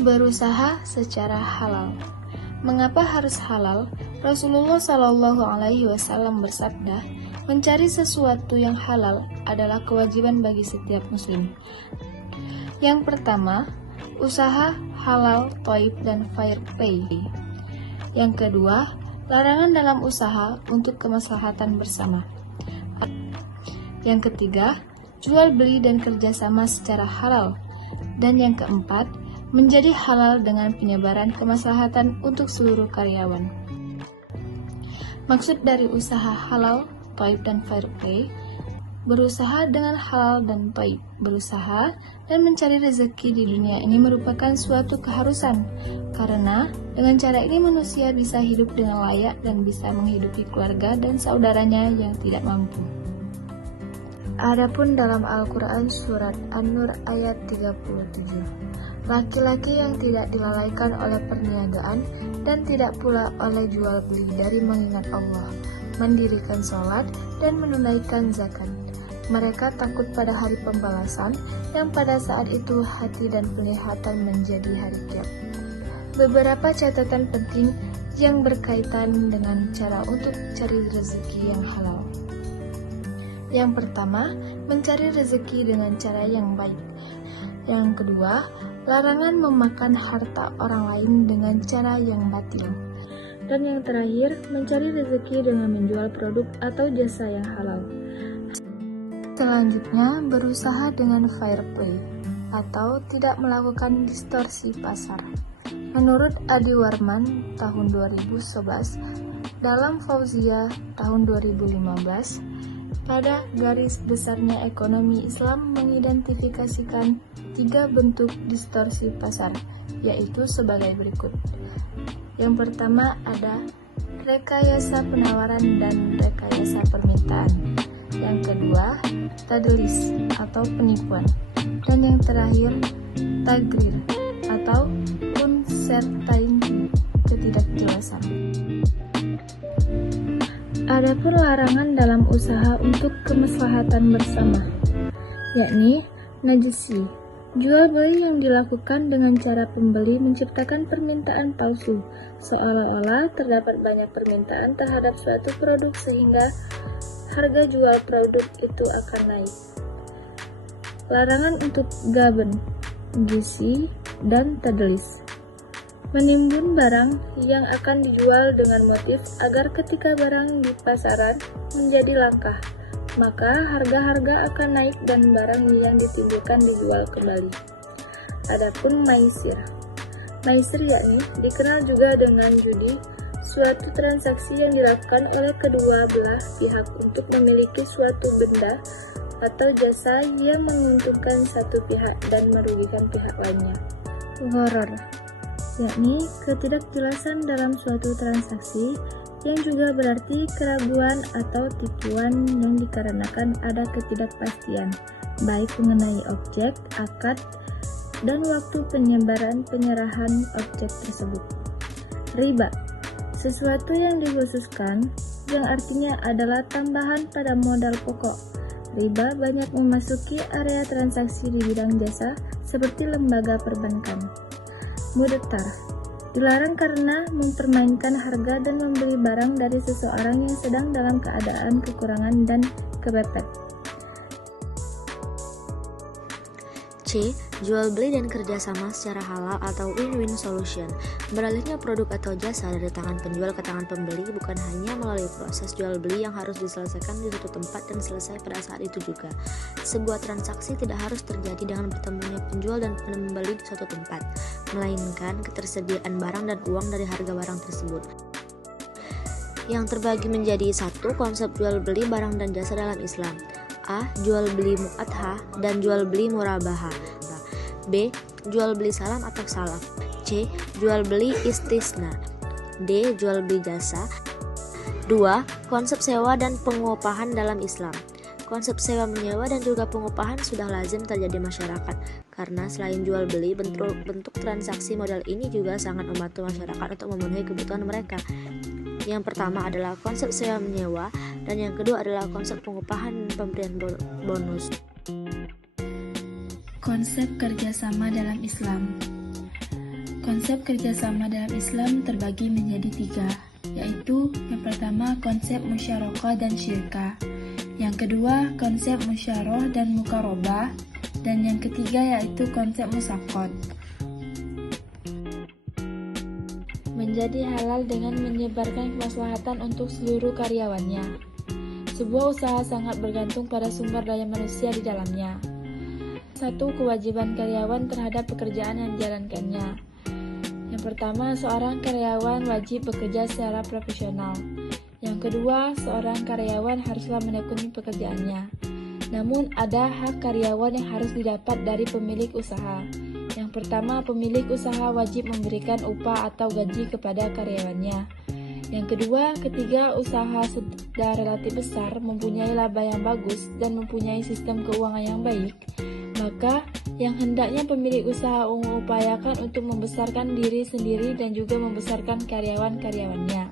Berusaha secara halal. Mengapa harus halal? Rasulullah Shallallahu Alaihi Wasallam bersabda, mencari sesuatu yang halal adalah kewajiban bagi setiap muslim. Yang pertama, usaha halal, thayyib, dan fair play. Yang kedua, larangan dalam usaha untuk kemaslahatan bersama. Yang ketiga, jual beli dan kerjasama secara halal. Dan yang keempat, menjadi halal dengan penyebaran kemaslahatan untuk seluruh karyawan. Maksud dari usaha halal, thayyib, dan fair play, berusaha dengan halal dan thayyib. Berusaha dan mencari rezeki di dunia ini merupakan suatu keharusan, karena dengan cara ini manusia bisa hidup dengan layak dan bisa menghidupi keluarga dan saudaranya yang tidak mampu. Adapun dalam Al-Quran Surat An-Nur ayat 37, laki-laki yang tidak dilalaikan oleh perniagaan dan tidak pula oleh jual beli dari mengingat Allah, mendirikan sholat dan menunaikan zakat. Mereka takut pada hari pembalasan yang pada saat itu hati dan penglihatan menjadi hari kiamat. Beberapa catatan penting yang berkaitan dengan cara untuk cari rezeki yang halal. Yang pertama, mencari rezeki dengan cara yang baik. Yang kedua, larangan memakan harta orang lain dengan cara yang batil. Dan yang terakhir, mencari rezeki dengan menjual produk atau jasa yang halal. Selanjutnya, berusaha dengan fair play atau tidak melakukan distorsi pasar. Menurut Adi Warman tahun 2011, dalam Fauzia tahun 2015, pada garis besarnya ekonomi Islam mengidentifikasikan 3 bentuk distorsi pasar, yaitu sebagai berikut. Yang pertama ada rekayasa penawaran dan rekayasa permintaan. Yang kedua, tadlis atau penipuan. Dan yang terakhir, tagrir atau uncertainty, ketidakjelasan. Adapun larangan dalam usaha untuk kemaslahatan bersama, yakni najisi, jual beli yang dilakukan dengan cara pembeli menciptakan permintaan palsu, seolah-olah terdapat banyak permintaan terhadap suatu produk sehingga harga jual produk itu akan naik. Larangan untuk gaben, gisi, dan tadlis, menimbun barang yang akan dijual dengan motif agar ketika barang di pasaran menjadi langka, maka harga-harga akan naik dan barang yang ditimbulkan dijual kembali. Adapun maisir yakni dikenal juga dengan judi, suatu transaksi yang dilakukan oleh kedua belah pihak untuk memiliki suatu benda atau jasa yang menguntungkan satu pihak dan merugikan pihak lainnya. Gharar yakni ketidakjelasan dalam suatu transaksi, yang juga berarti keraguan atau tipuan yang dikarenakan ada ketidakpastian, baik mengenai objek, akad, dan waktu penyerahan objek tersebut. Riba, sesuatu yang dikhususkan, yang artinya adalah tambahan pada modal pokok. Riba banyak memasuki area transaksi di bidang jasa, seperti lembaga perbankan. Mudettar, dilarang karena mempermainkan harga dan membeli barang dari seseorang yang sedang dalam keadaan kekurangan dan kepepet. C. Jual beli dan kerjasama secara halal atau win-win solution. Beralihnya produk atau jasa dari tangan penjual ke tangan pembeli bukan hanya melalui proses jual beli yang harus diselesaikan di suatu tempat dan selesai pada saat itu juga. Sebuah transaksi tidak harus terjadi dengan bertemunya penjual dan pembeli di suatu tempat, melainkan ketersediaan barang dan uang dari harga barang tersebut, yang terbagi menjadi 1. Konsep jual beli barang dan jasa dalam Islam. A. Jual beli mu'adhah dan jual beli murabaha. B. Jual beli salam atau salaf. C. Jual beli istisna. D. Jual beli jasa. 2. Konsep sewa dan pengupahan dalam Islam. Konsep sewa menyewa dan juga pengupahan sudah lazim terjadi masyarakat, karena selain jual beli, bentuk transaksi modal ini juga sangat membantu masyarakat untuk memenuhi kebutuhan mereka. Yang pertama adalah konsep sewa menyewa, dan yang kedua adalah konsep pengupahan dan pemberian bonus. Konsep kerjasama dalam Islam. Konsep kerjasama dalam Islam terbagi menjadi 3, yaitu yang pertama konsep musyarakah dan syirkah, yang kedua konsep musyaroh dan mukarobah, dan yang ketiga yaitu konsep musakot. Menjadi halal dengan menyebarkan kemaslahatan untuk seluruh karyawannya. Sebuah usaha sangat bergantung pada sumber daya manusia di dalamnya. 1. Kewajiban karyawan terhadap pekerjaan yang dijalankannya. Yang pertama, seorang karyawan wajib bekerja secara profesional. Yang kedua, seorang karyawan haruslah menekuni pekerjaannya. Namun, ada hak karyawan yang harus didapat dari pemilik usaha. Yang pertama, pemilik usaha wajib memberikan upah atau gaji kepada karyawannya. Yang kedua, ketika usaha sudah relatif besar, mempunyai laba yang bagus, dan mempunyai sistem keuangan yang baik, maka yang hendaknya pemilik usaha mengupayakan untuk membesarkan diri sendiri dan juga membesarkan karyawan-karyawannya.